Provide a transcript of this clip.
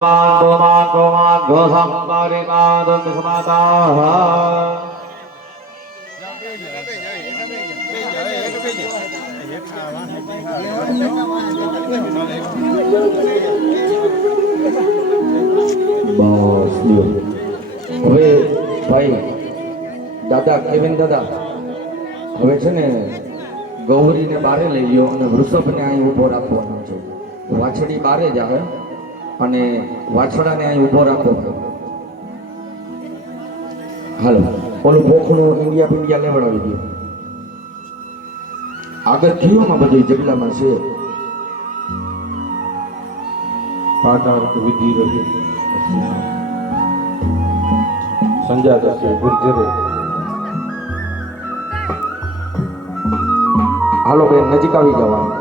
બસ હવે ભાઈ દાદા કેવિન દાદા હવે છે ને ગૌરીને બારે લઈ લ્યો અને વૃષભને અહીં ઊભો રાખવાનો છે વાછડી બારે જ આવે અને વાછડાને અહીં ઊભો રાખો. હાલો, ઓલું પોખણું ઇન્ડિયા પિંડિયા લેવડાવી દો. આગળ થયોમાં બધી જગલામાં છે. પાટાર્ક વિધિ રહી. સંજા છે ગુર્જરે હાલો બેન, નજીક આવી જવાનું.